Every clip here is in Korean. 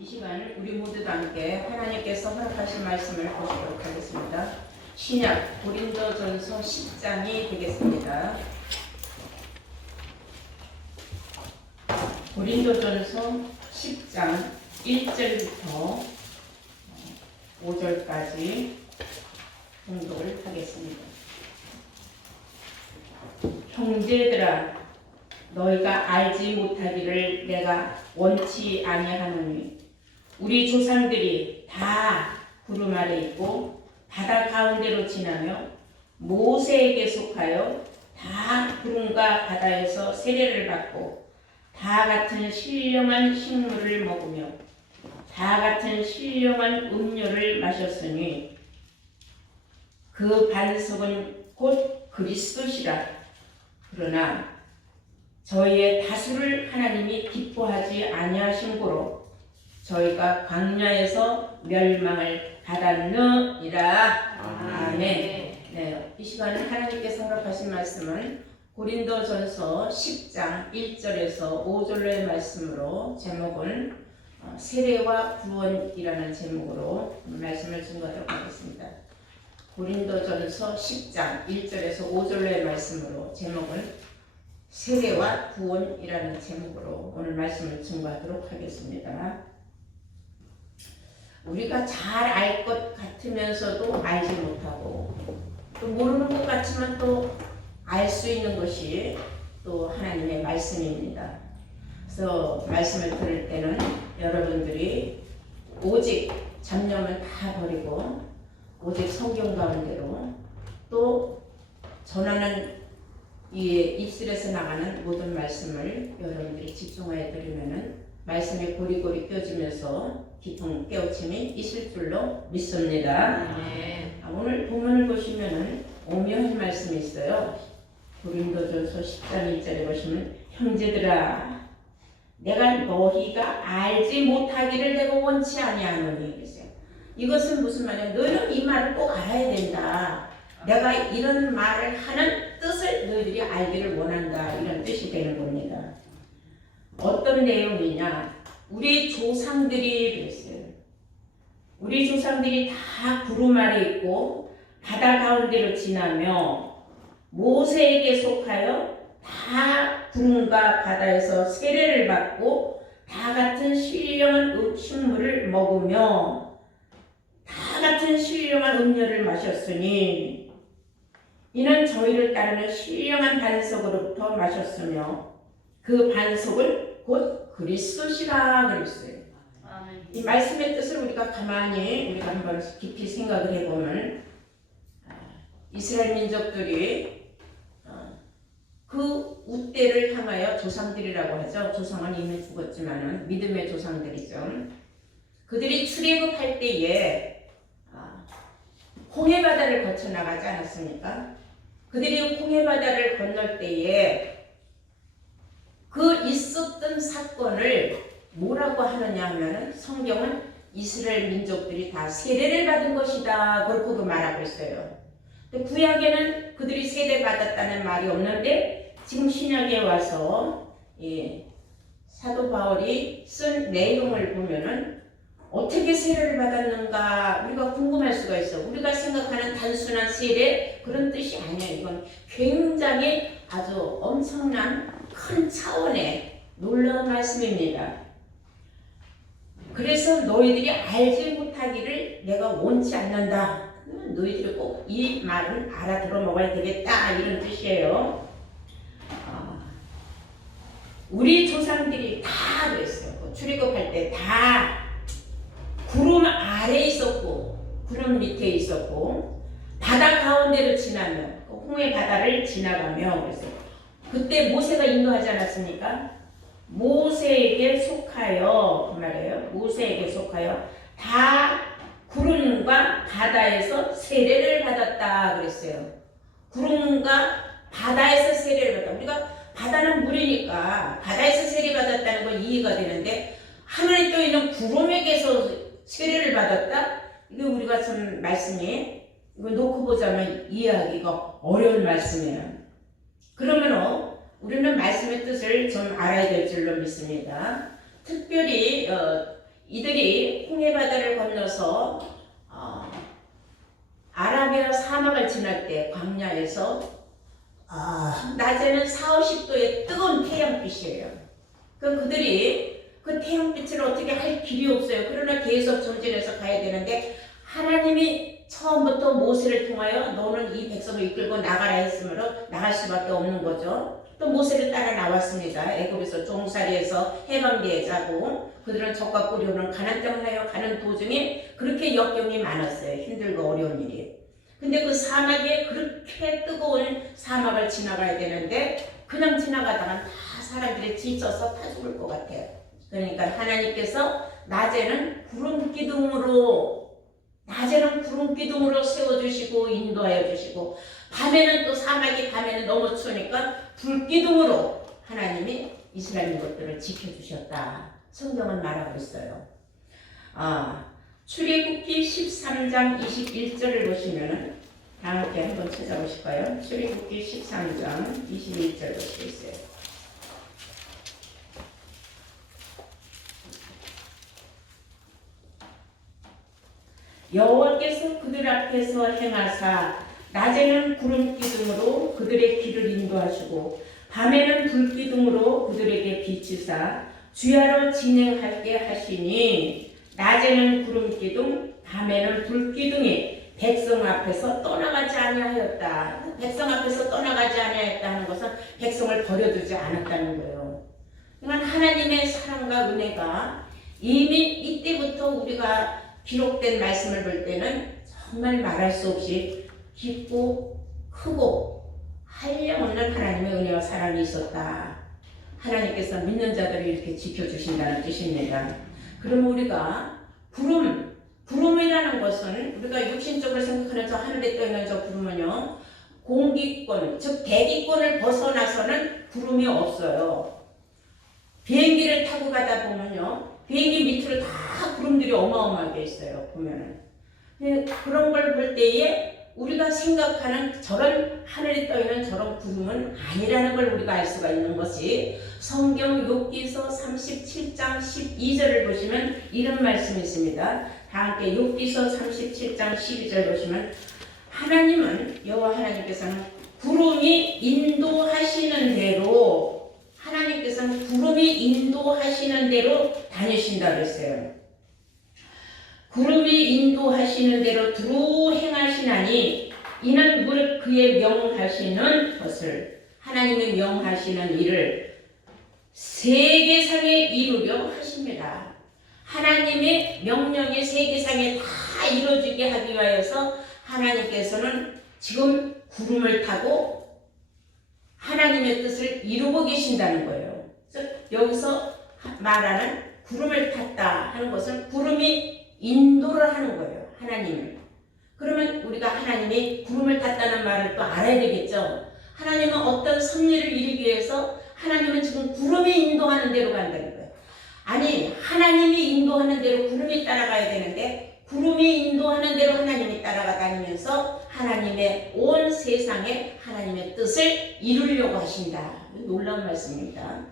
이 시간 우리 모두 함께 하나님께서 허락하신 말씀을 보시도록 하겠습니다. 신약 고린도전서 10장이 되겠습니다. 고린도전서 10장 1절부터 5절까지 공독을 하겠습니다. 형제들아, 너희가 알지 못하기를 내가 원치 아니하노니 우리 조상들이 다 구름 아래 있고 바다 가운데로 지나며 모세에게 속하여 다 구름과 바다에서 세례를 받고 다 같은 신령한 식물을 먹으며 다 같은 신령한 음료를 마셨으니 그 반석은 곧 그리스도시라. 그러나 저희의 다수를 하나님이 기뻐하지 아니하신 고로 저희가 광야에서 멸망을 받았느니라. 아멘. 네, 이 시간에 하나님께서 허락하신 말씀은 고린도전서 10장 1절에서 5절의 말씀으로 제목은 세례와 구원이라는 제목으로 말씀을 증거하도록 하겠습니다. 고린도전서 10장 1절에서 5절의 말씀으로 제목은 세례와 구원이라는 제목으로 오늘 말씀을 증거하도록 하겠습니다. 우리가 잘 알 것 같으면서도 알지 못하고 또 모르는 것 같지만 또 알 수 있는 것이 또 하나님의 말씀입니다. 그래서 말씀을 들을 때는 여러분들이 오직 잡념을 다 버리고 오직 성경 가운데로 또 전하는 이 입술에서 나가는 모든 말씀을 여러분들이 집중하여 들으면은 말씀에 고리고리 껴지면서 깊은 깨우침이 있을 줄로 믿습니다. 오늘 본문을 보시면은 오묘한 말씀이 있어요. 고린도전서 10장 1절에 보시면 형제들아, 내가 너희가 알지 못하기를 내가 원치 아니하노니 그랬어요. 이것은 무슨 말이야? 너희는 이 말을 꼭 알아야 된다. 내가 이런 말을 하는 뜻을 너희들이 알기를 원한다. 이런 뜻이 되는 겁니다. 어떤 내용이냐? 우리 조상들이 그랬어요. 우리 조상들이 다 구름 아래 있고 바다 가운데로 지나며 모세에게 속하여 다 구름과 바다에서 세례를 받고 다 같은 신령한 식물을 먹으며 다 같은 신령한 음료를 마셨으니 이는 저희를 따르는 신령한 반석으로부터 마셨으며 그 반석은 곧 그리스도시라 그랬어요. 이 말씀의 뜻을 우리가 가만히 우리가 한번 깊이 생각을 해보면 이스라엘 민족들이 그 우때를 향하여 조상들이라고 하죠. 조상은 이미 죽었지만은 믿음의 조상들이죠. 그들이 출애굽할 때에 홍해바다를 거쳐 나가지 않았습니까? 그들이 홍해바다를 건널 때에 그 있었던 사건을 뭐라고 하느냐 하면은 성경은 이스라엘 민족들이 다 세례를 받은 것이다. 그렇게 말하고 있어요. 구약에는 그들이 세례 받았다는 말이 없는데 지금 신약에 와서 사도 바울이 쓴 내용을 보면은 어떻게 세례를 받았는가 우리가 궁금할 수가 있어. 우리가 생각하는 단순한 세례 그런 뜻이 아니야. 이건 굉장히 아주 엄청난 큰 차원의 놀라운 말씀입니다. 그래서 너희들이 알지 못하기를 내가 원치 않는다. 너희들이 꼭 이 말을 알아들어 먹어야 되겠다 이런 뜻이에요. 우리 조상들이 다 그랬어요. 출애굽할 때 다 구름 아래에 있었고 구름 밑에 있었고 바다 가운데를 지나며 홍해 바다를 지나가며 그랬어요. 그때 모세가 인도하지 않았습니까? 모세에게 속하여 그 말이에요. 모세에게 속하여 다 구름과 바다에서 세례를 받았다 그랬어요. 구름과 바다에서 세례를 받았다. 우리가 바다는 물이니까 바다에서 세례 받았다는 건 이해가 되는데 하늘에 떠 있는 구름에게서 세례를 받았다? 이게 우리가 좀 말씀이 이거 놓고 보자면 이해하기가 어려운 말씀이에요. 그러면 우리는 말씀의 뜻을 좀 알아야 될 줄로 믿습니다. 특별히 이들이 홍해 바다를 건너서 아라비아 사막을 지날 때 광야에서 낮에는 40~50도의 뜨거운 태양빛이에요. 그들이 그 태양빛을 어떻게 할 길이 없어요. 그러나 계속 전진해서 가야 되는데 하나님이 처음부터 모세를 통하여 너는 이 백성을 이끌고 나가라 했으므로 나갈 수밖에 없는 거죠. 또 모세를 따라 나왔습니다. 애굽에서 종살이에서 해방기에 자고 그들은 적과 꿀이오는 가나안 땅을 하여 가는 도중에 그렇게 역경이 많았어요. 힘들고 어려운 일이. 근데 그 사막에 그렇게 뜨거운 사막을 지나가야 되는데 그냥 지나가다가 다 사람들이 지쳐서 다 죽을 것 같아요. 그러니까 하나님께서 낮에는 구름 기둥으로 세워주시고 인도하여 주시고 밤에는 또 사막이 밤에는 너무 추우니까 불기둥으로 하나님이 이스라엘 민족들을 지켜주셨다. 성경은 말하고 있어요. 출애굽기 13장 21절을 보시면은 다 함께 한번 찾아보실까요? 출애굽기 13장 21절 보시겠어요? 여호와께서 그들 앞에서 행하사 낮에는 구름 기둥으로 그들의 길을 인도하시고 밤에는 불 기둥으로 그들에게 비치사 주야로 진행하게 하시니 낮에는 구름 기둥 밤에는 불 기둥이 백성 앞에서 떠나가지 아니하였다. 백성 앞에서 떠나가지 아니하였다 하는 것은 백성을 버려두지 않았다는 거예요. 그러니까 하나님의 사랑과 은혜가 이미 이때부터 우리가 기록된 말씀을 볼 때는 정말 말할 수 없이 깊고 크고 한량없는 하나님의 은혜와 사랑이 있었다. 하나님께서 믿는 자들을 이렇게 지켜주신다는 뜻입니다. 그럼 우리가 구름이라는 것은 우리가 육신적으로 생각하는 저 하늘에 떠있는 저 구름은요, 공기권, 즉 대기권을 벗어나서는 구름이 없어요. 비행기를 타고 가다 보면요, 비행기 밑으로 다 구름들이 어마어마하게 있어요. 보면은 그런 걸 볼 때에 우리가 생각하는 저런 하늘에 떠있는 저런 구름은 아니라는 걸 우리가 알 수가 있는 것이 성경 욥기서 37장 12절을 보시면 이런 말씀이 있습니다. 다 함께 욥기서 37장 12절 보시면 하나님은 여호와 하나님께서는 구름이 인도하시는 대로 하나님께서는 구름이 인도하시는 대로 다니신다 그랬어요. 구름이 인도하시는 대로 두루 행하시나니 이는 무릇 그의 명하시는 것을 하나님이 명하시는 일을 세계상에 이루려 하십니다. 하나님의 명령이 세계상에 다 이루어지게 하기 위하여서 하나님께서는 지금 구름을 타고 하나님의 뜻을 이루고 계신다는 거예요. 그래서 여기서 말하는 구름을 탔다 하는 것은 구름이 인도를 하는 거예요. 하나님을. 그러면 우리가 하나님이 구름을 탔다는 말을 또 알아야 되겠죠. 하나님은 어떤 섭리를 이루기 위해서 하나님은 지금 구름이 인도하는 대로 간다는 거예요. 아니, 하나님이 인도하는 대로 구름이 따라가야 되는데 구름이 인도하는 대로 하나님이 따라가 다니면서 하나님의 온 세상에 하나님의 뜻을 이루려고 하신다. 놀라운 말씀입니다.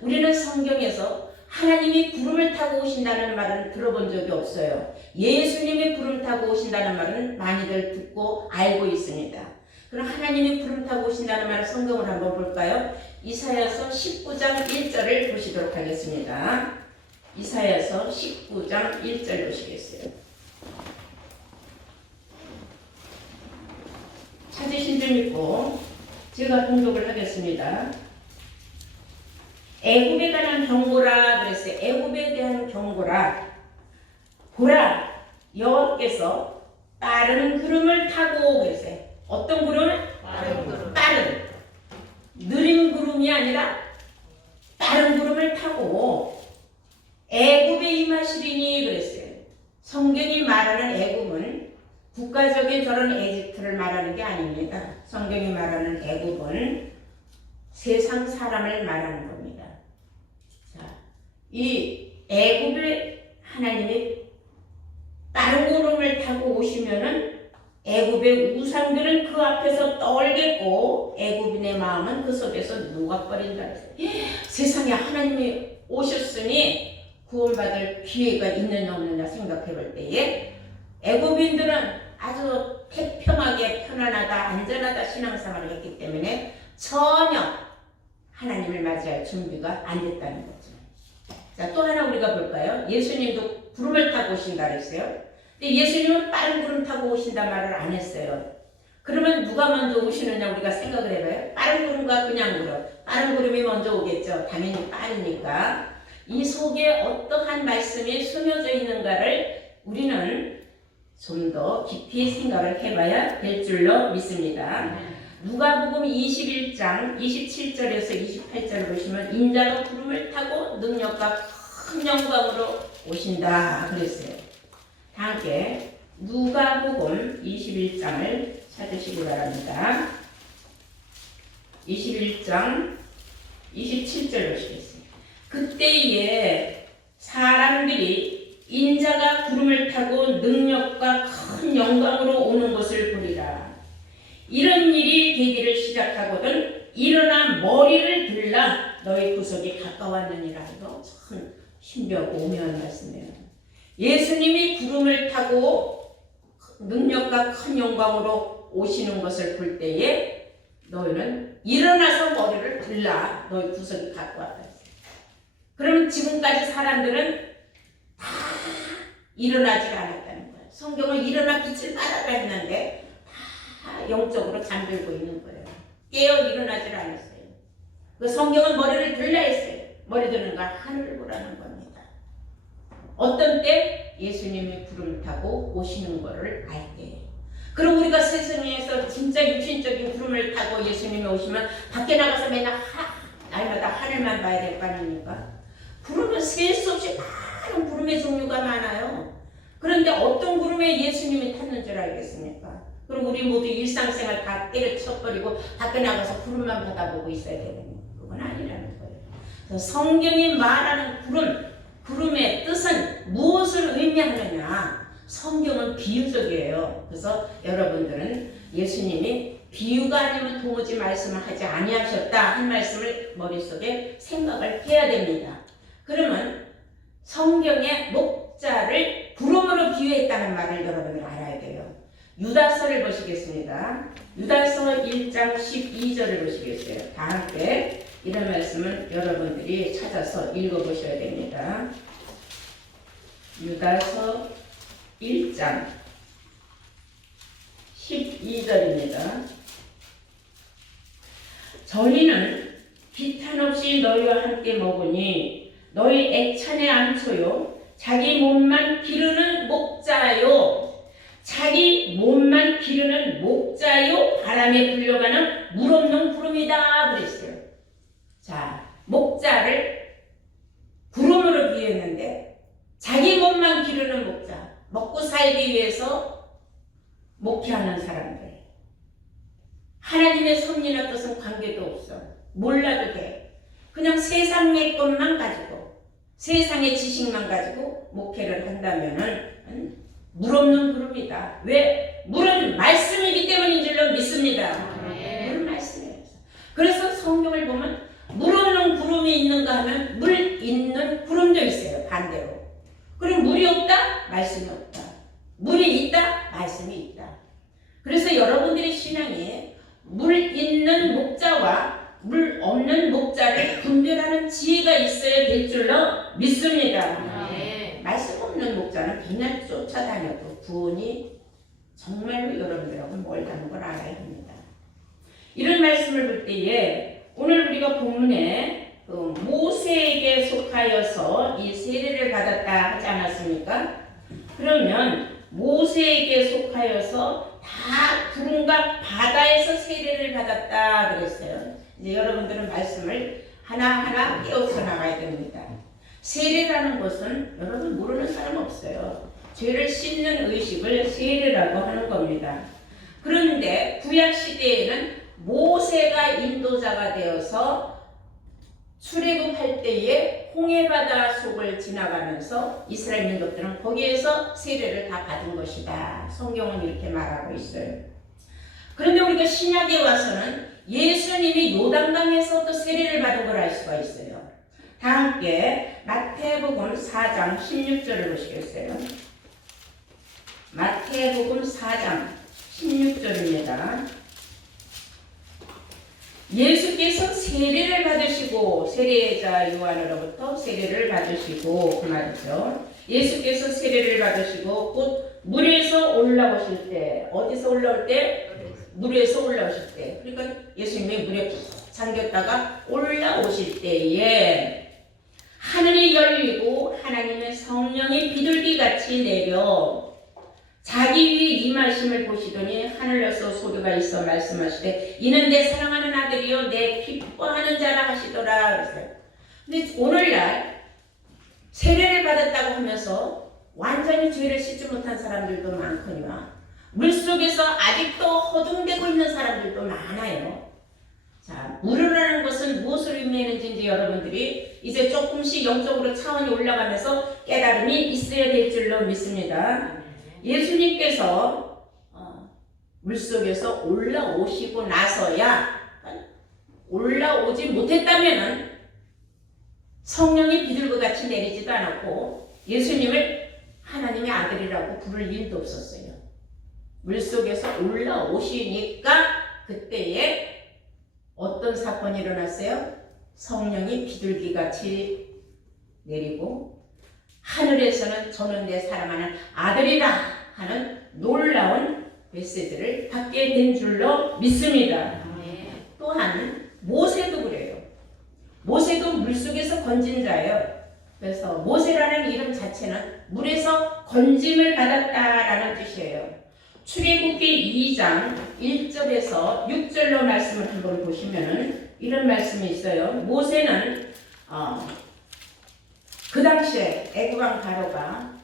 우리는 성경에서 하나님이 구름을 타고 오신다는 말은 들어본 적이 없어요. 예수님이 구름 타고 오신다는 말은 많이들 듣고 알고 있습니다. 그럼 하나님이 구름 타고 오신다는 말을 성경을 한번 볼까요? 이사야서 19장 1절을 보시도록 하겠습니다. 이사야서 19장 1절 보시겠어요? 찾으신 줄 믿고 제가 공독을 하겠습니다. 애굽에 관한 경고라 그랬어요. 애굽에 대한 경고라. 보라, 여호와께서 빠른 구름을 타고 그랬어요. 어떤 구름? 빠른 구름. 빠른. 느린 구름이 아니라 빠른 구름을 타고 애굽에 임하시리니 그랬어요. 성경이 말하는 애굽은 국가적인 저런 에집트를 말하는 게 아닙니다. 성경이 말하는 애굽은 세상 사람을 말하는 겁니다. 자, 이 애굽에 하나님이 빠른 구름을 타고 오시면은 애굽의 우상들은 그 앞에서 떨겠고 애굽인의 마음은 그 속에서 녹아버린다. 세상에 하나님이 오셨으니 구원받을 기회가 있느냐 없느냐 생각해 볼 때에 애굽인들은 아주 태평하게 편안하다 안전하다 신앙생활을 했기 때문에 전혀 하나님을 맞이할 준비가 안 됐다는 거죠. 자, 또 하나 우리가 볼까요? 예수님도 구름을 타고 오신다 그랬어요. 근데 예수님은 빠른 구름 타고 오신다 말을 안 했어요. 그러면 누가 먼저 오시느냐 우리가 생각을 해봐요. 빠른 구름과 그냥 구름. 빠른 구름이 먼저 오겠죠. 당연히 빠르니까. 이 속에 어떠한 말씀이 숨겨져 있는가를 우리는 좀 더 깊이 생각을 해봐야 될 줄로 믿습니다. 누가복음 21장 27절에서 28절을 보시면 인자가 구름을 타고 능력과 큰 영광으로 오신다 그랬어요. 다 함께 누가복음 21장을 찾으시기 바랍니다. 21장 27절 보시겠습니다. 그때에 사람들이 인자가 구름을 타고 능력과 큰 영광으로 오는 것을 보리라. 이런 일이 되기를 시작하거든 일어나 머리를 들라 너희 구속이 가까웠느니라. 이거 참 신비하고 오묘한 말씀이에요. 예수님이 구름을 타고 능력과 큰 영광으로 오시는 것을 볼 때에 너희는 일어나서 머리를 들라 너희 구속이 가까웠다. 그러면 지금까지 사람들은 다 일어나지 않았다는 거예요. 성경은 일어나 빛을 발하라 했는데 다 영적으로 잠들고 있는 거예요. 깨어 일어나질 않았어요. 그 성경은 머리를 들라 했어요. 머리 드는 건 하늘을 보라는 겁니다. 어떤 때 예수님이 구름 타고 오시는 것을 알 때예요. 그럼 우리가 세상에서 진짜 육신적인 구름을 타고 예수님이 오시면 밖에 나가서 맨날 날마다 하늘만 봐야 될 거 아닙니까? 구름은 셀 수 없이 많은 구름의 종류가 많아요. 그런데 어떤 구름에 예수님이 탔는 줄 알겠습니까? 그럼 우리 모두 일상생활 다 때려쳐버리고 밖에 나가서 구름만 받아보고 있어야 되는 그건 아니라는 거예요. 그래서 성경이 말하는 구름의 뜻은 무엇을 의미하느냐? 성경은 비유적이에요. 그래서 여러분들은 예수님이 비유가 아니면 도무지 말씀을 하지 아니하셨다 한 말씀을 머릿속에 생각을 해야 됩니다. 그러면 성경의 목자를 구름으로 비유했다는 말을 여러분들 알아야 돼요. 유다서를 보시겠습니다. 유다서 1장 12절을 보시겠어요. 다 함께 이런 말씀을 여러분들이 찾아서 읽어보셔야 됩니다. 유다서 1장 12절입니다. 저희는 비탄 없이 너희와 함께 먹으니 너희 애찬의 안초요 자기 몸만 기르는 목자요 자기 몸만 기르는 목자요 바람에 불려가는 물 없는 구름이다 그랬어요. 자, 목자를 구름으로 비유했는데 자기 몸만 기르는 목자, 먹고 살기 위해서 목회하는 사람들, 하나님의 섭리나 뜻은 관계도 없어. 몰라도 돼. 그냥 세상의 것만 가지고 세상의 지식만 가지고 목회를 한다면은 물 없는 구름이다. 왜? 물은 말씀이기 때문인 줄로 믿습니다. 물은 말씀이에요. 그래서 성경을 보면 물 없는 구름이 있는가 하면 물 있는 구름도 있어요. 반대로. 그럼 물이 없다? 말씀이 없다. 물이 있다? 말씀이 있다. 그래서 여러분들의 신앙이 물 있는 목자와 물 없는 목자를 분별하는 지혜가 있어야 될 줄로 믿습니다. 말씀 없는 목자는 그냥 쫓아다녀도 구원이 정말로 여러분들하고 멀다는 걸 알아야 합니다. 이런 말씀을 볼 때에 오늘 우리가 본문에 모세에게 속하여서 이 세례를 받았다 하지 않았습니까? 그러면 모세에게 속하여서 다 구름과 바다에서 세례를 받았다 그랬어요. 이제 여러분들은 말씀을 하나하나 깨우쳐 나가야 됩니다. 세례라는 것은 여러분 모르는 사람 없어요. 죄를 씻는 의식을 세례라고 하는 겁니다. 그런데 구약시대에는 모세가 인도자가 되어서 출애굽할 때에 홍해바다 속을 지나가면서 이스라엘 민족들은 거기에서 세례를 다 받은 것이다. 성경은 이렇게 말하고 있어요. 그런데 우리가 신약에 와서는 예수님이 요단강에서 또 세례를 받은 걸 알 수가 있어요. 다 함께 마태복음 4장 16절을 보시겠어요? 마태복음 4장 16절입니다. 예수께서 세례를 받으시고 세례자 요한으로부터 세례를 받으시고 그 말이죠. 예수께서 세례를 받으시고 곧 물에서 올라오실 때, 어디서 올라올 때? 물에서 올라오실 때. 그러니까 예수님이 물에 잠겼다가 올라오실 때에 하늘이 열리고 하나님의 성령이 비둘기같이 내려 자기 위에 임하심을 보시더니 하늘에서 소리가 있어 말씀하시되 이는 내 사랑하는 아들이요 내 기뻐하는 자라 하시더라 그랬어요. 근데 오늘날 세례를 받았다고 하면서 완전히 죄를 씻지 못한 사람들도 많거니와 물속에서 아직도 허둥대고 있는 사람들도 많아요. 자, 물이라는 것은 무엇을 의미하는지 이제 여러분들이 이제 조금씩 영적으로 차원이 올라가면서 깨달음이 있어야 될 줄로 믿습니다. 예수님께서 물속에서 올라오시고 나서야 올라오지 못했다면은 성령이 비둘기같이 내리지도 않았고 예수님을 하나님의 아들이라고 부를 일도 없었어요. 물속에서 올라오시니까 그때에 어떤 사건이 일어났어요? 성령이 비둘기같이 내리고 하늘에서는 저는 내 사랑하는 아들이라 하는 놀라운 메시지를 받게 된 줄로 믿습니다. 또한 모세도 그래요. 모세도 물속에서 건진 자예요. 그래서 모세라는 이름 자체는 물에서 건짐을 받았다라는 뜻이에요. 출애굽기 2장 1절에서 6절로 말씀을 한번 보시면은 이런 말씀이 있어요. 모세는 그 당시에 애굽 왕 바로가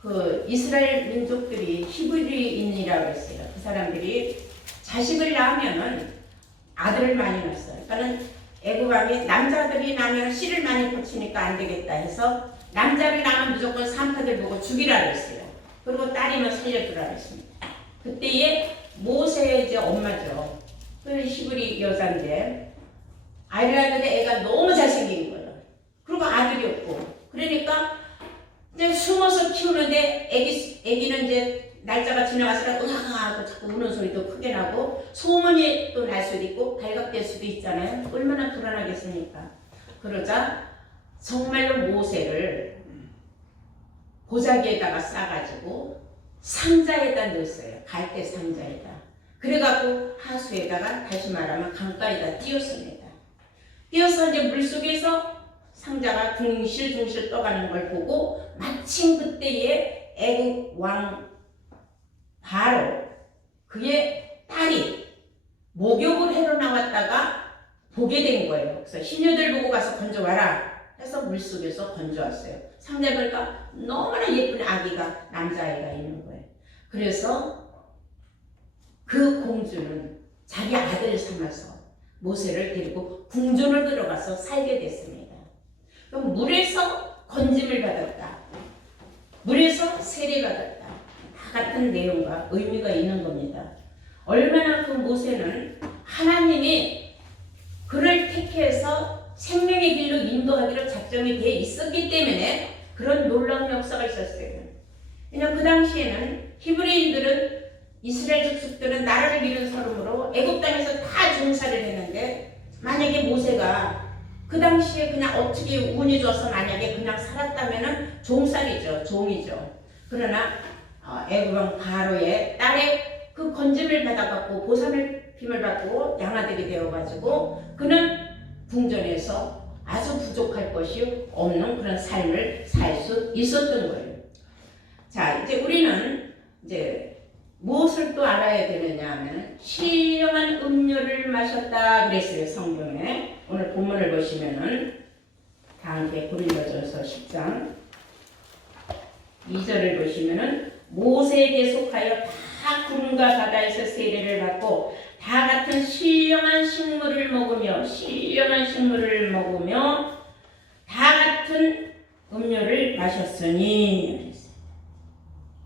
그 이스라엘 민족들이 히브리인이라고 했어요. 그 사람들이 자식을 낳으면은 아들을 많이 낳았어요. 그러니까는 애굽 왕이 남자들이 낳으면 씨를 많이 붙이니까 안 되겠다 해서 남자를 낳으면 무조건 산파들 보고 죽이라 그랬어요. 그리고 딸이면 살려주라 그랬습니다. 그때에 모세의 이제 엄마죠. 그 히브리 여자인데 아이를 낳는데 애가 너무 잘생긴 거예요. 그리고 아들이 없고 그러니까 이제 숨어서 키우는데 애기는 이제 날짜가 지나가서 응하고 자꾸 우는 소리도 크게 나고 소문이 또 날 수도 있고 발각될 수도 있잖아요. 얼마나 불안하겠습니까? 그러자 정말로 모세를 보자기에다가 싸가지고 상자에다 넣었어요. 갈대 상자에다. 그래갖고 하수에다가 다시 말하면 강가에다 띄웠습니다. 띄어서 이제 물속에서 상자가 둥실둥실 떠가는 걸 보고 마침 그때에 애국 왕 바로 그의 딸이 목욕을 해러 나왔다가 보게 된 거예요. 그래서 시녀들 보고 가서 건져와라 해서 물속에서 건져왔어요. 상자 보니까 너무나 예쁜 아기가 남자아이가 있는 거예요. 그래서 그 공주는 자기 아들을 삼아서 모세를 데리고 궁전을 들어가서 살게 됐습니다. 그럼 물에서 건짐을 받았다. 물에서 세례받았다. 다 같은 내용과 의미가 있는 겁니다. 얼마나 그 모세는 하나님이 그를 택해서 생명의 길로 인도하기로 작정이 돼 있었기 때문에 그런 놀라운 역사가 있었어요. 왜냐하면 그 당시에는 히브리인들은 이스라엘 족속들은 나라를 이룬 서름으로 애굽 땅에서 다 종살이를 했는데 만약에 모세가 그 당시에 그냥 어떻게 운이 좋아서 만약에 그냥 살았다면은 종살이죠. 종이죠. 그러나 애굽 왕 바로의 딸의 그 건짐을 받아갖고 보살을 핌을 받고 양아들이 되어가지고 그는 궁전에서 아주 부족할 것이 없는 그런 삶을 살 수 있었던 거예요. 자, 이제 우리는 이제 무엇을 또 알아야 되느냐 하면 신령한 음료를 마셨다 그랬어요. 성경에. 오늘 본문을 보시면은 다 함께 고린도전서 10장 2절을 보시면은 모세에게 속하여 다 구름과 바다에서 세례를 받고 다 같은 신령한 식물을 먹으며 다 같은 음료를 마셨으니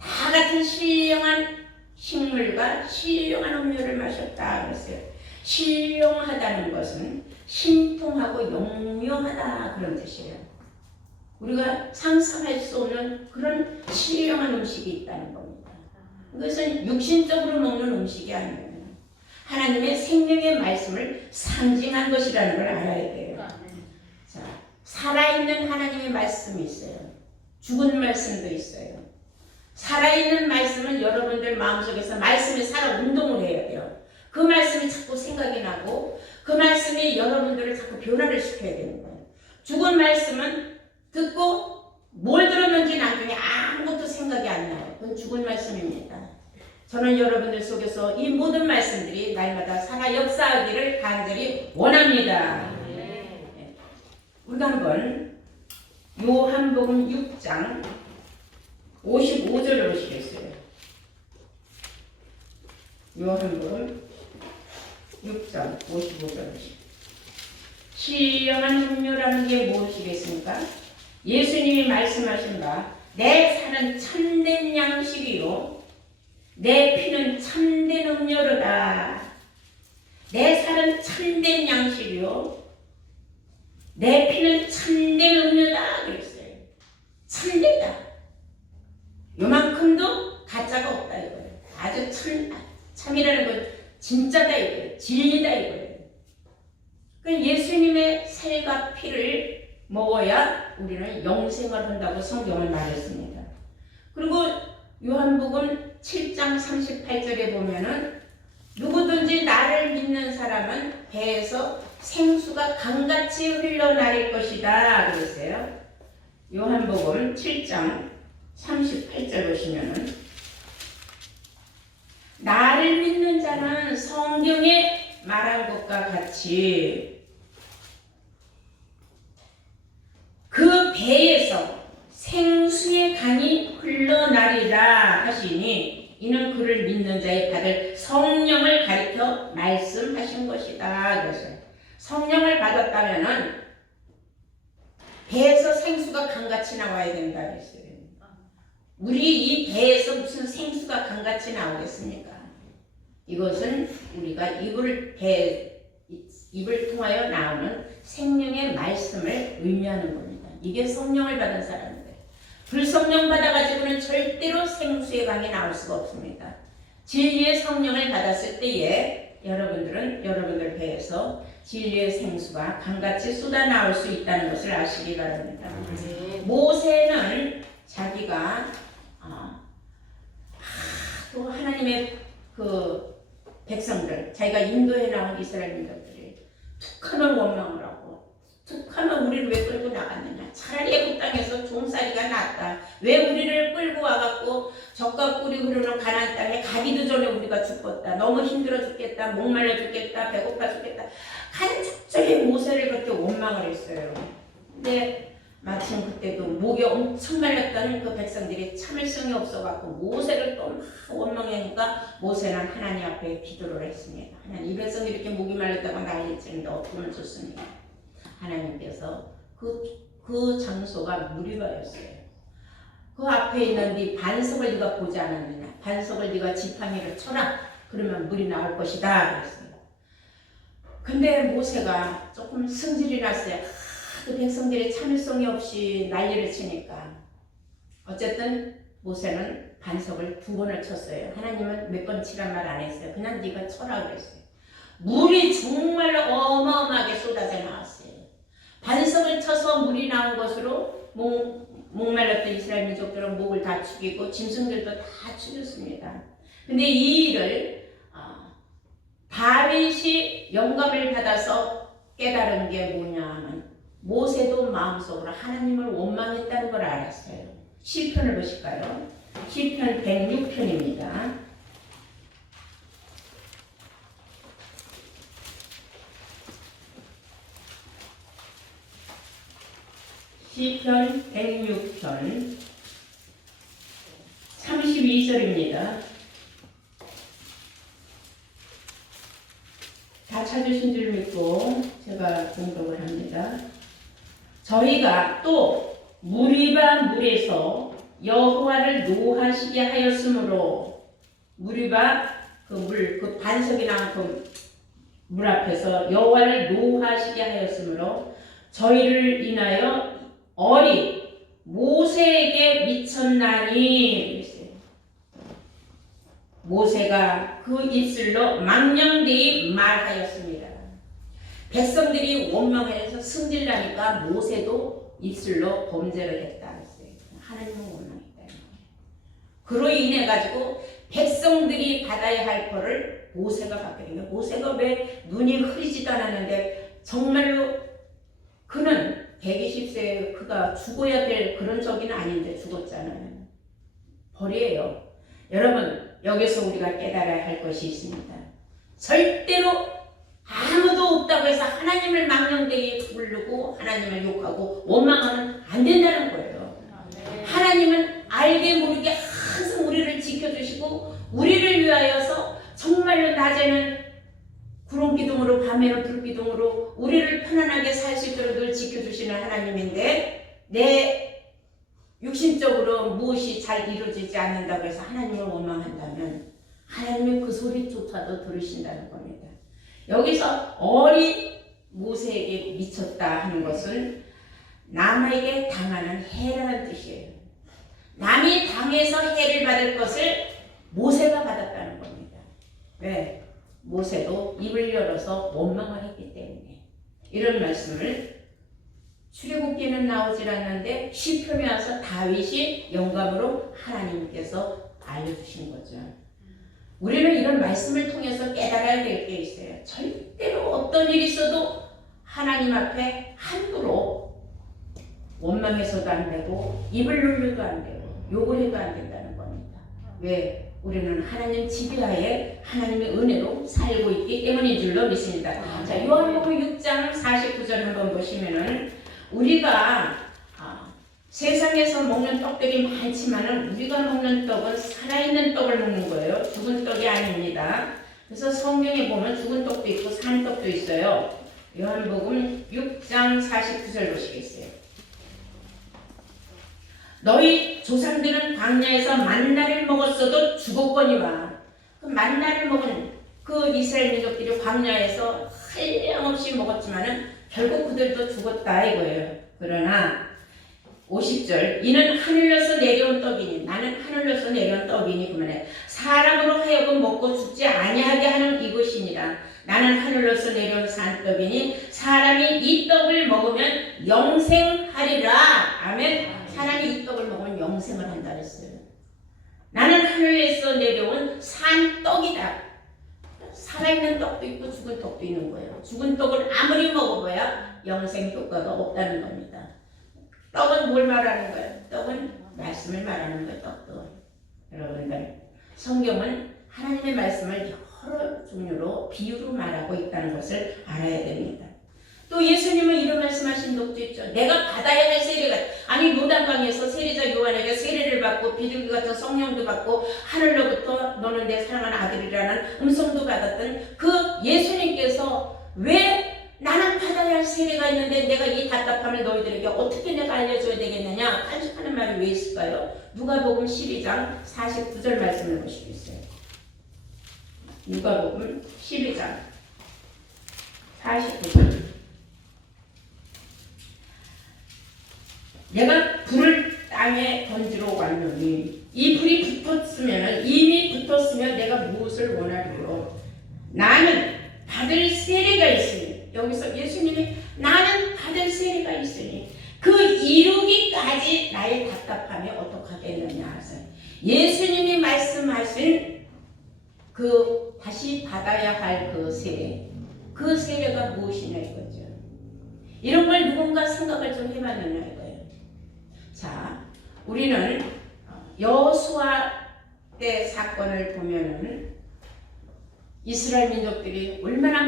다 같은 신령한 식물과 신령한 음료를 마셨다 그랬어요. 신령하다는 것은 신통하고 영묘하다 그런 뜻이에요. 우리가 상상할 수 없는 그런 신령한 음식이 있다는 겁니다. 이것은 육신적으로 먹는 음식이 아니에요. 하나님의 생명의 말씀을 상징한 것이라는 걸 알아야 돼요. 자, 살아있는 하나님의 말씀이 있어요. 죽은 말씀도 있어요. 살아있는 말씀은 여러분들 마음속에서 말씀이 살아 운동을 해야 돼요. 그 말씀이 자꾸 생각이 나고 그 말씀이 여러분들을 자꾸 변화를 시켜야 되는 거예요. 죽은 말씀은 듣고 뭘 들었는지 나중에 아무것도 생각이 안 나요. 그건 죽은 말씀입니다. 저는 여러분들 속에서 이 모든 말씀들이 날마다 살아 역사하기를 간절히 원합니다. 네. 우리가 한번 요한복음 6장 55절을 보시겠어요. 요한복음 6장 55절. 신령한 음료라는 게 무엇이겠습니까? 예수님이 말씀하신 바 내 살은 참된 양식이요 내 피는 참된 음료로다. 내 살은 참된 양식이요 내 피는 참된 음료다 그랬어요. 참되다. 요만큼도 가짜가 없다 이거예요. 아주 참이라는 건 진짜다 이거예요. 진리다 이거예요. 그러니까 예수님의 살과 피를 먹어야 우리는 영생을 한다고 성경은 말했습니다. 그리고 요한복음 7장 38절에 보면은 누구든지 나를 믿는 사람은 배에서 생수가 강같이 흘러나릴 것이다 그랬어요. 요한복음 7장 38절 보시면은 나를 믿는 자는 성경에 말한 것과 같이 그 배에서 생수의 강이 흘러나리라 하시니 이는 그를 믿는 자의 받을 성령을 가리켜 말씀하신 것이다. 그래서 성령을 받았다면은 배에서 생수가 강같이 나와야 된다 그랬어요. 우리 이 배에서 무슨 생수가 강같이 나오겠습니까? 이것은 우리가 입을 통하여 나오는 생명의 말씀을 의미하는 겁니다. 이게 성령을 받은 사람인데 불성령 받아가지고는 절대로 생수의 강이 나올 수가 없습니다. 진리의 성령을 받았을 때에 여러분들은 여러분들 배에서 진리의 생수가 강같이 쏟아 나올 수 있다는 것을 아시기 바랍니다. 모세는 자기가 또 하나님의 그 백성들, 자기가 인도에 나온 이스라엘 민족들이 툭하면 원망을 하고 툭하면 우리를 왜 끌고 나갔느냐, 차라리 애굽 땅에서 종살이가 낫다, 왜 우리를 끌고 와갖고 젖과 꿀이 흐르는 가나안 땅에 가기도 전에 우리가 죽었다, 너무 힘들어 죽겠다, 목말라 죽겠다, 배고파 죽겠다, 간절히 모세를 그렇게 원망을 했어요. 근데 마침 그때도 목이 엄청 말랐다는 그 백성들이 참을성이 없어갖고 모세를 또 막 원망하니까 모세는 하나님 앞에 기도를 했습니다. 하나님, 이 백성들이 이렇게 목이 말랐다고 난리치는데 어떻게 하면 좋습니까? 하나님께서 그 장소가 무리바였어요. 그 앞에 있는 네 반석을 네가 보지 않았느냐, 반석을 네가 지팡이를 쳐라, 그러면 물이 나올 것이다 그랬습니다. 근데 모세가 조금 승질이 났어요. 그 백성들이 참을성이 없이 난리를 치니까 어쨌든 모세는 반석을 2번을 쳤어요. 하나님은 몇 번 치란 말 안 했어요. 그냥 네가 쳐라 그랬어요. 물이 정말 어마어마하게 쏟아져 나왔어요. 반석을 쳐서 물이 나온 것으로 목말랐던 이스라엘 민족들은 목을 다 죽이고 짐승들도 다 죽였습니다. 근데 이 일을 다윗이 영감을 받아서 깨달은 게 뭐냐 하면 모세도 마음속으로 하나님을 원망했다는 걸 알았어요. 시편을 보실까요? 시편 106편입니다. 시편 106편 32절입니다. 다 찾으신 줄 믿고 제가 공독을 합니다. 저희가 또 무리바 물에서 여호와를 노하시게 하였으므로, 무리바 그 물, 그 반석이 나온 그 물 앞에서 여호와를 노하시게 하였으므로 저희를 인하여 얼이 모세에게 미쳤나니. 모세가 그 입술로 망령되이 말하였습니다. 백성들이 원망해서 승질나니까 모세도 입술로 범죄를 했다 했어요. 하나님은 원망했다. 그로 인해 가지고 백성들이 받아야 할 거를 모세가 받게 된 거예요. 모세가 왜 눈이 흐리지도 않았는데 정말로 그는 120세 그가 죽어야 될 그런 적이는 아닌데 죽었잖아요. 벌이에요. 여러분, 여기서 우리가 깨달아야 할 것이 있습니다. 절대로 아무도 없다고 해서 하나님을 망령되게 부르고 하나님을 욕하고 원망하면 안 된다는 거예요. 하나님은 알게 모르게 항상 우리를 지켜주시고 우리를 위하여서 정말로 낮에는 구름기둥으로 밤에는 불기둥으로 우리를 편안하게 살 수 있도록 늘 지켜주시는 하나님인데 내 육신적으로 무엇이 잘 이루어지지 않는다고 해서 하나님을 원망한다면 하나님의 그 소리조차도 들으신다는 겁니다. 여기서 어린 모세에게 미쳤다 하는 것은 남에게 당하는 해라는 뜻이에요. 남이 당해서 해를 받을 것을 모세가 받았다는 겁니다. 왜? 모세도 입을 열어서 원망을 했기 때문에. 이런 말씀을 출애굽기는 나오질 않는데 시편에 와서 다윗이 영감으로 하나님께서 알려주신 거죠. 우리는 이런 말씀을 통해서 깨달아야 될 게 있어요. 절대로 어떤 일이 있어도 하나님 앞에 함부로 원망해서도 안 되고 입을 눌러도 안 되고 욕을 해도 안 된다는 겁니다. 왜? 우리는 하나님 지배하에 하나님의 은혜로 살고 있기 때문인 줄로 믿습니다. 자, 요한복음 6장 49절 한번 보시면은 우리가 세상에서 먹는 떡들이 많지만은 우리가 먹는 떡은 살아있는 떡을 먹는 거예요. 죽은 떡이 아닙니다. 그래서 성경에 보면 죽은 떡도 있고 산 떡도 있어요. 요한복음 6장 49절 보시겠어요? 너희 조상들은 광야에서 만나를 먹었어도 죽었거니와. 그 만나를 먹은 그 이스라엘 민족들이 광야에서 한량없이 먹었지만은 결국 그들도 죽었다 이거예요. 그러나 50절 이는 하늘로서 내려온 떡이니 나는 하늘로서 내려온 떡이니 그만해 사람으로 하여금 먹고 죽지 아니하게 하는 이것이니라. 나는 하늘로서 내려온 산떡이니 사람이 이 떡을 먹으면 영생하리라. 아멘. 사람이 이 떡을 먹으면 영생을 한다 그랬어요. 나는 하늘에서 내려온 산떡이다. 살아있는 떡도 있고 죽은 떡도 있는 거예요. 죽은 떡을 아무리 먹어봐야 영생 효과가 없다는 겁니다. 떡은 뭘 말하는 거예요? 떡은 말씀을 말하는 거예요. 떡도. 여러분들 성경은 하나님의 말씀을 여러 종류로 비유로 말하고 있다는 것을 알아야 됩니다. 또 예수님은 이런 말씀하신 적도 있죠. 내가 받아야 할 세례가 아니 요단강에서 세례자 요한에게 세례를 받고 비둘기 같은 성령도 받고 하늘로부터 너는 내 사랑하는 아들이라는 음성도 받았던 그 예수님께서 왜 나는 받아야 할 세례가 있는데 내가 이 답답함을 너희들에게 어떻게 내가 알려줘야 되겠느냐 간직하는 말이 왜 있을까요? 누가복음 12장 49절 말씀을 보시겠어요? 누가복음 12장 49절 내가 불을 땅에 던지러 왔노니 이 불이 붙었으면 이미 붙었으면 내가 무엇을 원하리요? 나는 받을 세례가 있으니 여기서 예수님이 나는 받을 세례가 있으니 그 이루기까지 나의 답답함이 어떻게 하겠느냐 하세요. 예수님이 말씀하신 그 다시 받아야 할 그 세례 그 세례가 무엇이냐 이거죠. 이런 걸 누군가 생각을 좀 해봤느냐 이거예요. 자, 우리는 여호수아 때 사건을 보면은 이스라엘 민족들이 얼마나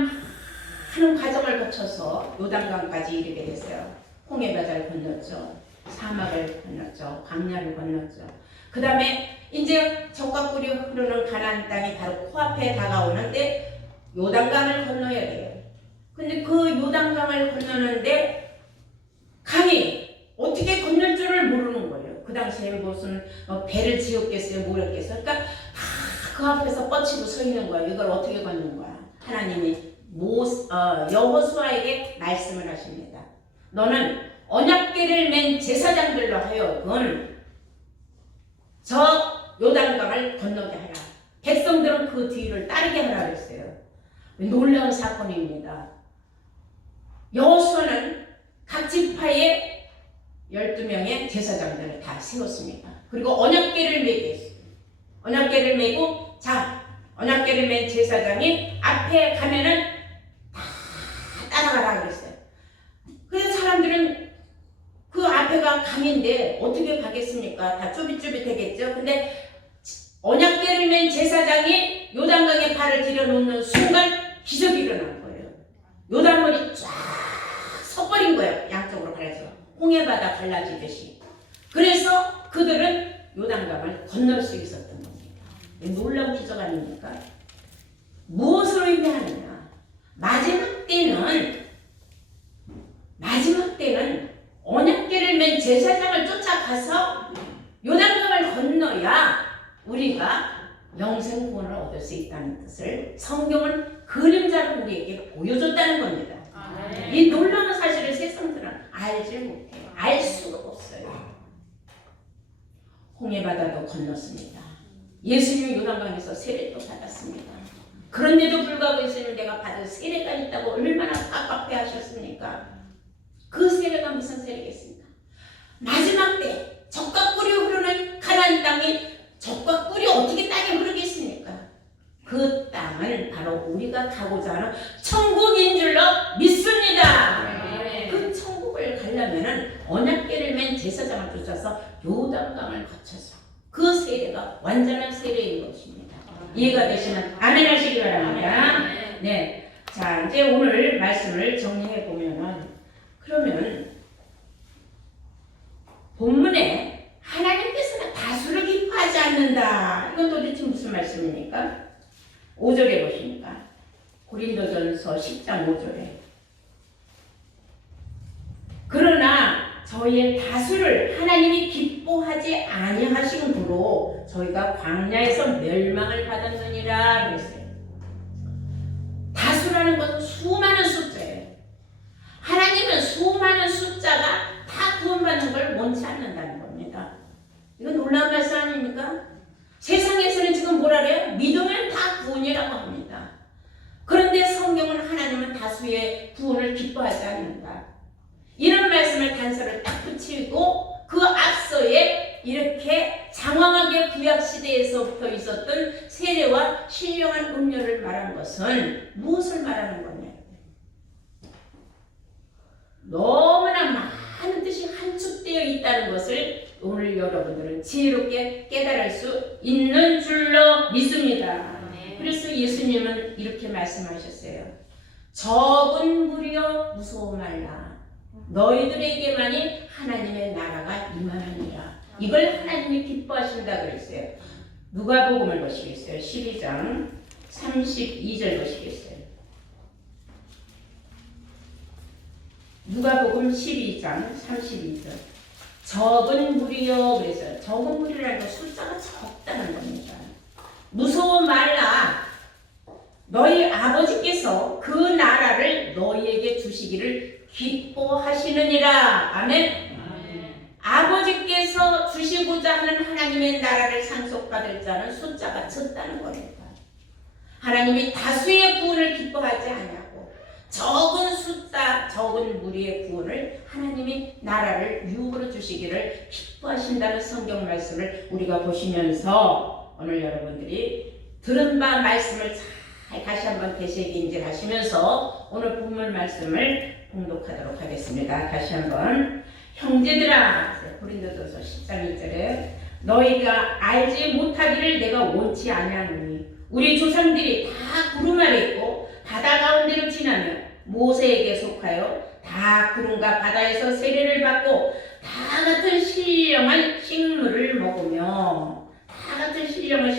많은 과정을 거쳐서 요단강까지 이르게 됐어요. 홍해바다를 건넜죠. 사막을 건넜죠. 광야를 건넜죠. 그 다음에 이제 적과 꿀이 흐르는 가나안 땅이 바로 코앞에 다가오는데 요단강을 건너야 돼요. 근데 그 요단강을 건너는데 강이 어떻게 건널 줄을 모르는 거예요. 그 당시에 무슨 배를 지었겠어요, 뭐였겠어요. 그러니까 다 그 앞에서 뻗치고 서 있는 거예요. 이걸 어떻게 걷는 거야? 하나님이 여호수아에게 말씀을 하십니다. 너는 언약궤를 맨 제사장들로 하여금 저 요단강을 건너게 하라. 백성들은 그 뒤를 따르게 하라 그랬어요. 놀라운 사건입니다. 여호수아는 각 지파의 12명의 제사장들을 다 세웠습니다. 그리고 언약궤를 메게 했어요. 언약궤를 메고 언약궤를 맨 제사장이 앞에 가면은 다 따라가라 그랬어요. 그래서 사람들은 그 앞에가 강인데 어떻게 가겠습니까? 다 쭈빗쭈빗하겠죠. 근데 언약궤를 맨 제사장이 요단강에 발을 들여놓는 순간 기적이 일어난 거예요. 요단물이 쫙 섞어린 거예요. 양쪽으로 갈라서 홍해바다 갈라지듯이. 그래서 그들은 요단강을 건널 수 있었던 겁니다. 놀라운 기적 아닙니까? 무엇을 의미하느냐? 마지막 때는 언약궤를 맨 제사장을 쫓아가서 요단강을 건너야 우리가 영생 구원을 얻을 수 있다는 것을 성경은 그림자로 우리에게 보여줬다는 겁니다. 이 놀라운 사실을 세상들은 알지 못해요. 알 수가 없어요. 홍해바다도 건넜습니다. 예수님이 요단강에서 세례도 받았습니다. 그런데도 불구하고 예수님 내가 받은 세례가 있다고 얼마나 깝깝해 하셨습니까? 그 세례가 무슨 세례겠습니까? 마지막 때 젖과 꿀이 흐르는 가나안 땅이 젖과 꿀이 어떻게 땅에 흐르겠습니까? 그 땅은 바로 우리가 가고자 하는 천국인 줄로 믿습니다. 그 천국을 가려면 언약궤를 맨 제사장을 쫓아서 요단강을 거쳐서 그 세례가 완전한 세례인 것입니다. 이해가 되시면 아멘 하시기 바랍니다. 네, 자 이제 오늘 말씀을 정리해 보면은 그러면 본문에 하나님께서는 다수를 기뻐하지 않는다. 이건 도대체 무슨 말씀입니까? 5절에 보십니까? 고린도전서 10장 5절에 그러나 저희의 다수를 하나님이 기뻐하지 아니하심으로 저희가 광야에서 멸망을 받았느니라 그랬어요. 다수라는 것은 수많은 숫자예요. 하나님은 수많은 숫자가 다 구원받는 걸 원치 않는다는 겁니다. 이건 놀라운 말씀 아닙니까? 세상에서는 지금 뭐라 그래요? 믿으면 다 구원이라고 합니다. 그런데 성경은 하나님은 다수의 구원을 기뻐하지 않는다. 이런 말씀을 단서를 딱 붙이고 그 앞서에 이렇게 장황하게 구약시대에서부터 있었던 세례와 신령한 음료를 말한 것은 무엇을 말하는 거냐? 너무나 많은 뜻이 함축되어 있다는 것을 오늘 여러분들은 지혜롭게 깨달을 수 있는 줄로 믿습니다. 그래서 예수님은 이렇게 말씀하셨어요. 적은 무리여 무서워 말라. 너희들에게만이 하나님의 나라가 임하느니라. 이걸 하나님이 기뻐하신다 그랬어요. 누가복음을 보시겠어요? 12장 32절 보시겠어요? 누가복음 12장 32절. 적은 무리여 그래서 적은 무리라는 건 숫자가 적다는 겁니다. 무서워 말라. 너희 아버지께서 그 나라를 너희에게 주시기를 기뻐하시느니라. 아멘. 아버지께서 주시고자 하는 하나님의 나라를 상속받을 자는 숫자가 적다는 겁니다. 하나님이 다수의 구원을 기뻐하지 않냐고 적은 숫자, 적은 무리의 구원을 하나님이 나라를 유업으로 주시기를 기뻐하신다는 성경 말씀을 우리가 보시면서 오늘 여러분들이 들은 바 말씀을 잘 다시 한번 되새김질 하시면서 오늘 본문 말씀을 봉독하도록 하겠습니다. 다시 한번 형제들아, 고린도전서 10장 1절에 너희가 알지 못하기를 내가 원치 아니하노니 우리 조상들이 다 구름 아래 있고 바다 가운데로 지나며 모세에게 속하여 다 구름과 바다에서 세례를 받고 다 같은 신령한 식물을 먹으며 다 같은 신령한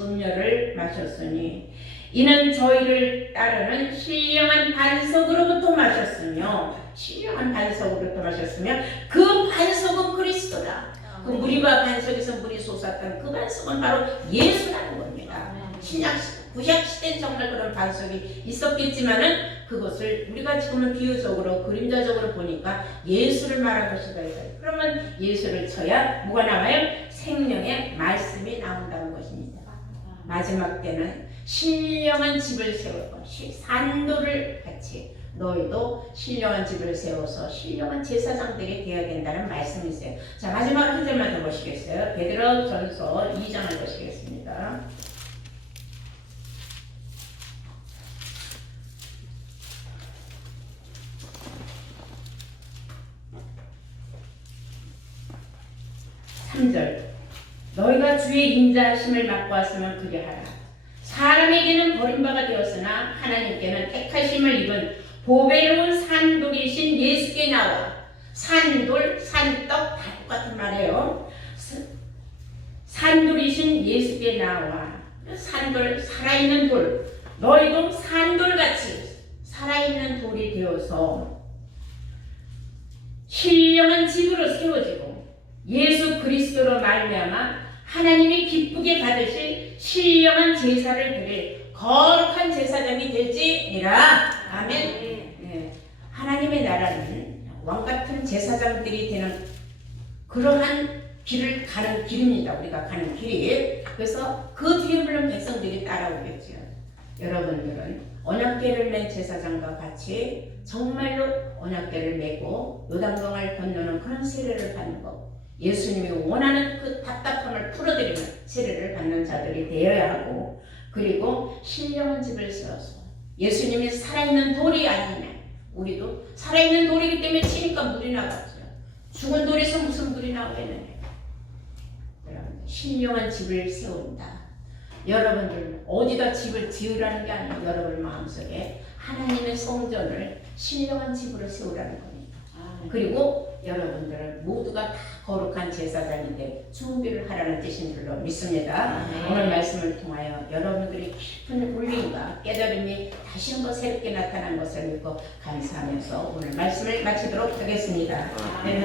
음료를 마셨으니 이는 저희를 따르는 신령한 반석으로부터 마셨으며 그 반석은 그리스도라. 그 무리와 반석에서 물이 솟았던 그 반석은 바로 예수라는 겁니다. 신약 구약 시대는 정말 그런 반석이 있었겠지만은 그것을 우리가 지금은 비유적으로 그림자적으로 보니까 예수를 말한 것이다. 그러면 예수를 쳐야 뭐가 나와요? 생명의 말씀이 나온다는 것입니다. 마지막 때는 신령한 집을 세울 것, 산도를 같이 너희도 신령한 집을 세워서 신령한 제사장들이 되어야 된다는 말씀이세요. 자, 마지막 한 절만 더 보시겠어요? 베드로전서 2장을 보시겠습니다. 너희가 주의 인자하심을 맛보았으면 그리하라. 사람에게는 버림바가 되었으나 하나님께는 택하심을 입은 보배로운 산돌이신 예수께 나와. 산돌, 산떡 다 똑같은 말이에요. 산돌이신 예수께 나와. 산돌, 살아있는 돌. 너희도 산돌같이 살아있는 돌이 되어서 신령한 집으로 세워지고 예수 그리스도로 말미암아 하나님이 기쁘게 받으실 신령한 제사를 드릴 거룩한 제사장이 될지니라. 아멘. 네. 하나님의 나라는 왕같은 제사장들이 되는 그러한 길을 가는 길입니다. 우리가 가는 길이. 그래서 그 뒤에 물론 백성들이 따라오겠죠. 여러분들은 언약궤를 맨 제사장과 같이 정말로 언약궤를 메고 요단강을 건너는 그런 세례를 받는 것, 예수님이 원하는 그 답답함을 풀어드리는 세례를 받는 자들이 되어야 하고, 그리고 신령한 집을 세워서 예수님이 살아있는 돌이 아니면 우리도 살아있는 돌이기 때문에 치니까 물이 나갔죠. 죽은 돌에서 무슨 물이 나오겠느냐. 여러분, 신령한 집을 세운다. 여러분들 어디다 집을 지으라는 게 아니에요. 여러분 마음속에 하나님의 성전을 신령한 집으로 세우라는 겁니다. 그리고 여러분들은 모두가 다 거룩한 제사장이 될 준비를 하라는 뜻인 줄로 믿습니다. 오늘 말씀을 통하여 여러분들이 깊은 울림과 깨달음이 다시 한번 새롭게 나타난 것을 믿고 감사하면서 오늘 말씀을 마치도록 하겠습니다. 네,